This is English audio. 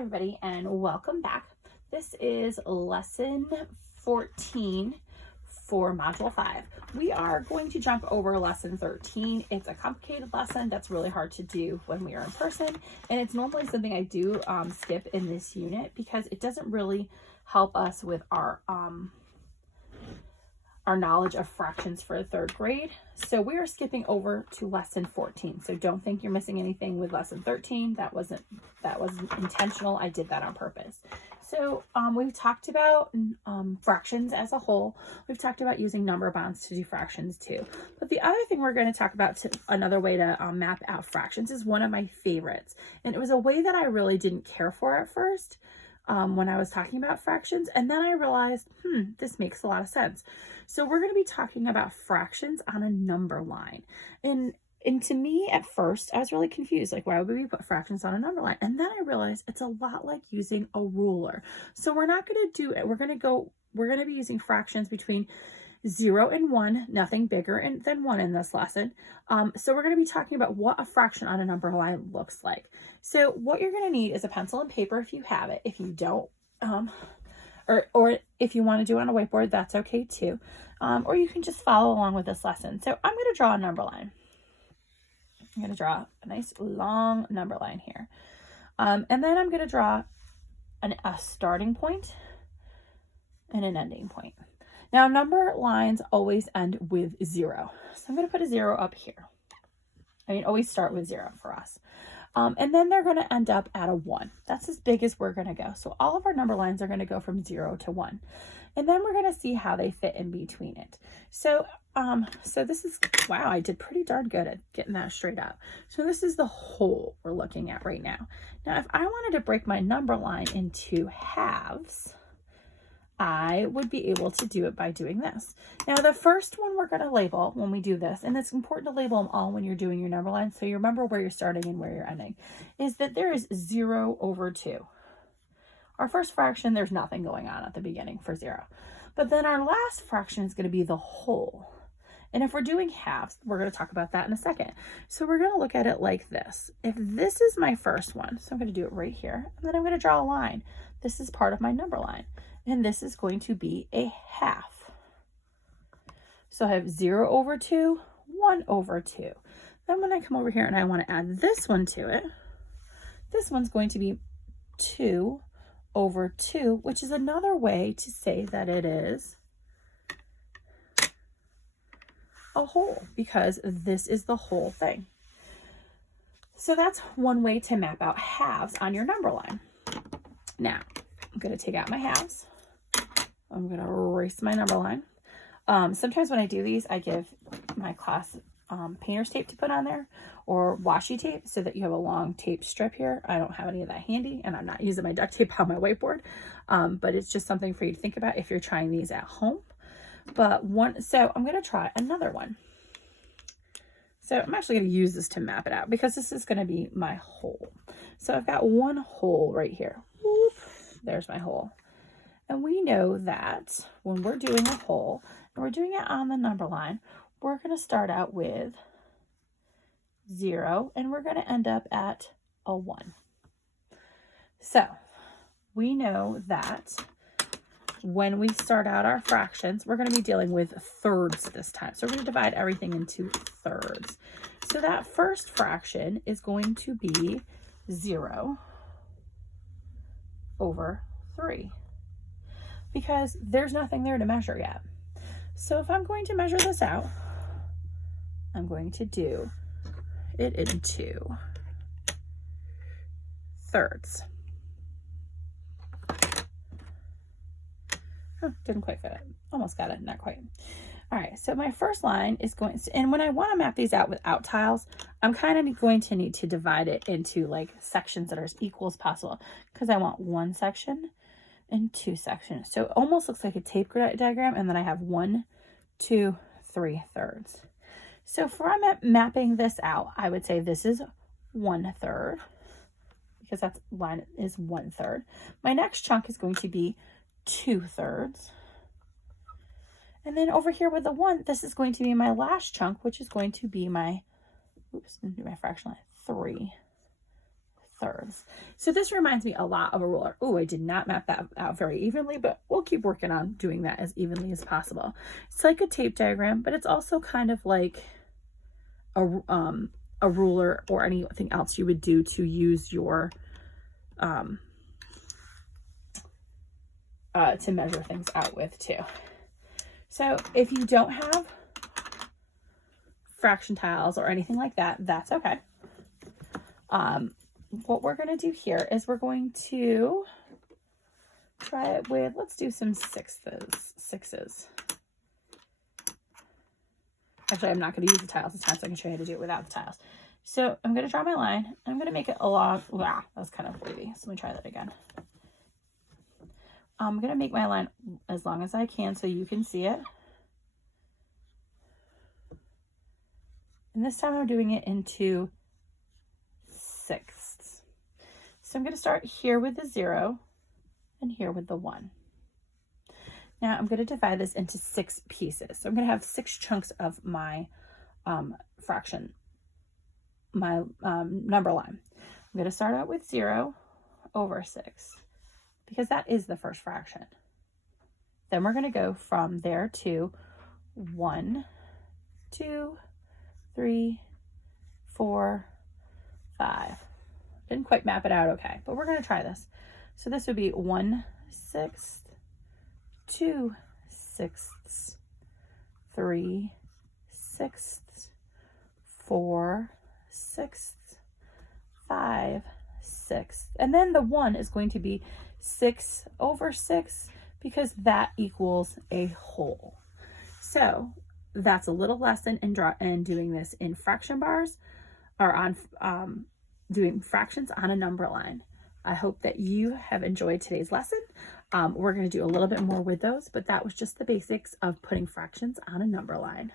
everybody, and welcome back. This is lesson 14 for module 5. We are going to jump over lesson 13. It's a complicated lesson that's really hard to do when we are in person, and it's normally something I do skip in this unit because it doesn't really help us with our knowledge of fractions for the 3rd grade. So we are skipping over to lesson 14. So don't think you're missing anything with lesson 13. That wasn't intentional. I did that on purpose. So we've talked about fractions as a whole. We've talked about using number bonds to do fractions too. But the other thing we're going to talk about, another way to map out fractions, is one of my favorites. And it was a way that I really didn't care for at first when I was talking about fractions. And then I realized, this makes a lot of sense. So we're going to be talking about fractions on a number line. And to me, at first, I was really confused. Like, why would we put fractions on a number line? And then I realized it's a lot like using a ruler. So we're not going to do it. We're going to be using fractions between 0 and 1, nothing bigger than 1 in this lesson. So we're going to be talking about what a fraction on a number line looks like. So what you're going to need is a pencil and paper if you have it. If you don't, or if you want to do it on a whiteboard, that's okay too. Or you can just follow along with this lesson. So I'm going to draw a number line. I'm going to draw a nice long number line here. And then I'm going to draw a starting point and an ending point. Now, number lines always end with 0. So I'm going to put a 0 up here. Always start with 0 for us. And then they're going to end up at a 1. That's as big as we're going to go. So all of our number lines are going to go from 0 to 1. And then we're going to see how they fit in between it. So, this is, wow, I did pretty darn good at getting that straight up. So this is the whole we're looking at right now. Now, if I wanted to break my number line into halves, I would be able to do it by doing this. Now, the first one we're going to label when we do this, and it's important to label them all when you're doing your number line so you remember where you're starting and where you're ending, is that there is 0 over 2. Our first fraction, there's nothing going on at the beginning for 0. But then our last fraction is going to be the whole. And if we're doing halves, we're going to talk about that in a second. So we're going to look at it like this. If this is my first one, so I'm going to do it right here, and then I'm going to draw a line. This is part of my number line. And this is going to be a half. So I have 0 over 2, 1 over 2. Then when I come over here and I want to add this one to it, this one's going to be 2 over 2, which is another way to say that it is a whole, because this is the whole thing. So that's one way to map out halves on your number line. Now, I'm going to take out my halves. I'm going to erase my number line. Sometimes when I do these, I give my class painter's tape to put on there, or washi tape, so that you have a long tape strip here. I don't have any of that handy, and I'm not using my duct tape on my whiteboard, but it's just something for you to think about if you're trying these at home. So I'm going to try another one. So I'm actually going to use this to map it out because this is going to be my whole. So I've got one whole right here. Whoop, there's my whole. And we know that when we're doing a whole and we're doing it on the number line, we're going to start out with 0 and we're going to end up at a 1. So we know that when we start out our fractions, we're going to be dealing with thirds this time. So we're going to divide everything into thirds. So that first fraction is going to be 0 over 3. Because there's nothing there to measure yet. So if I'm going to measure this out, I'm going to do it into thirds. Oh, didn't quite fit it. Almost got it, not quite. All right, so my first line is going to, and when I want to map these out without tiles, I'm kind of going to need to divide it into like sections that are as equal as possible, because I want one section and 2 sections. So it almost looks like a tape diagram, and then I have 1, 2, 3 thirds. So for mapping this out, I would say this is 1/3, because that line is 1/3. My next chunk is going to be 2/3. And then over here with the 1, this is going to be my last chunk, which is going to be my, my fraction line, 3 thirds. So this reminds me a lot of a ruler. Oh, I did not map that out very evenly, but we'll keep working on doing that as evenly as possible. It's like a tape diagram, but it's also kind of like a ruler or anything else you would do to use your to measure things out with too. So if you don't have fraction tiles or anything like that, that's okay. What we're going to do here is we're going to try it with, let's do some sixes. Actually, I'm not going to use the tiles this time, so I can show you how to do it without the tiles. So I'm going to draw my line, and I'm going to make it along, wow, that's kind of wavy. So let me try that again. I'm going to make my line as long as I can so you can see it. And this time I'm doing it into sixths. So I'm going to start here with the 0 and here with the 1. Now I'm going to divide this into 6 pieces. So I'm going to have 6 chunks of my fraction, my number line. I'm going to start out with 0 over 6 because that is the first fraction. Then we're going to go from there to 1, 2, 3, 4, 5. Didn't quite map it out okay, but we're going to try this. So this would be 1/6, 2/6, 3/6, 4/6, 5/6. And then the 1 is going to be 6 over 6 because that equals a whole. So that's a little lesson in doing this in fraction bars or on doing fractions on a number line. I hope that you have enjoyed today's lesson. We're going to do a little bit more with those, but that was just the basics of putting fractions on a number line.